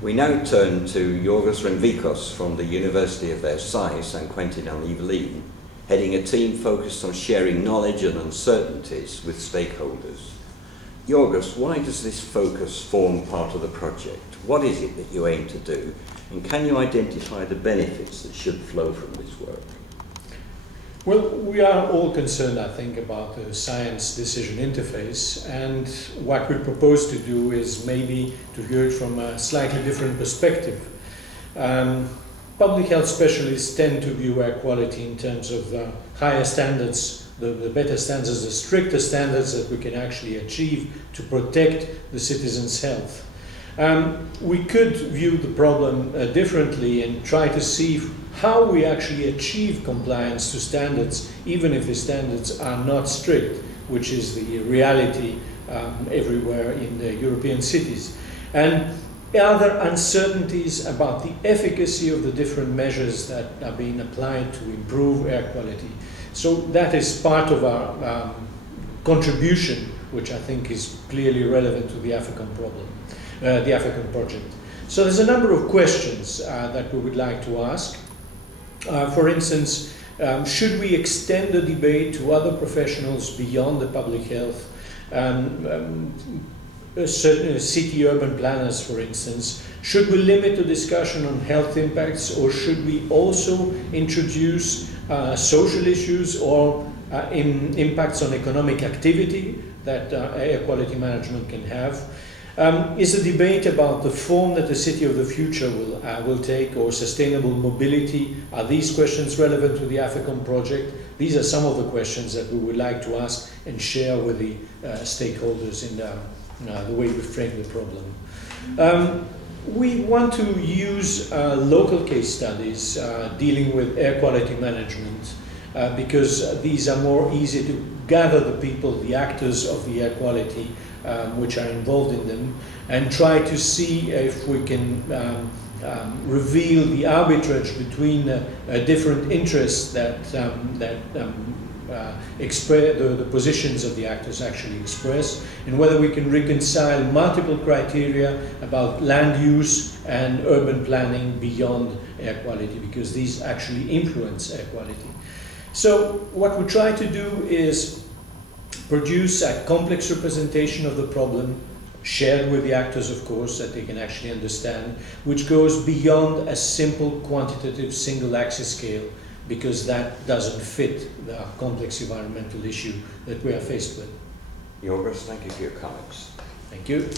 We now turn to Yorghos Remvikos from the University of Versailles, Saint-Quentin-en-Yvelines, heading a team focused on sharing knowledge and uncertainties with stakeholders. Yorghos, why does this focus form part of the project? What is it that you aim to do? And can you identify the benefits that should flow from this work? Well, we are all concerned, I think, about the science-decision interface, and what we propose to do is maybe to hear it from a slightly different perspective. Public health specialists tend to view air quality in terms of higher standards, the better standards, the stricter standards that we can actually achieve to protect the citizens' health. We could view the problem differently and try to see how we actually achieve compliance to standards, even if the standards are not strict, which is the reality everywhere in the European cities. And are there uncertainties about the efficacy of the different measures that are being applied to improve air quality? So that is part of our contribution, which I think is clearly relevant to the Aphekom problem, the Aphekom project. So there's a number of questions that we would like to ask. For instance, should we extend the debate to other professionals beyond the public health? Certain city urban planners, for instance, should we limit the discussion on health impacts, or should we also introduce social issues or impacts on economic activity that air quality management can have? Is a debate about the form that the city of the future will take, or sustainable mobility? Are these questions relevant to the Aphekom project? These are some of the questions that we would like to ask and share with the stakeholders in the way we frame the problem. We want to use local case studies dealing with air quality management because these are more easy to gather the people, the actors of the air quality which are involved in them, and try to see if we can reveal the arbitrage between different interests that the positions of the actors actually express, and whether we can reconcile multiple criteria about land use and urban planning beyond air quality, because these actually influence air quality. So what we try to do is produce a complex representation of the problem, shared with the actors, of course, that they can actually understand, which goes beyond a simple quantitative single-axis scale, because that doesn't fit the complex environmental issue that we are faced with. Yorghos, thank you for your comments. Thank you.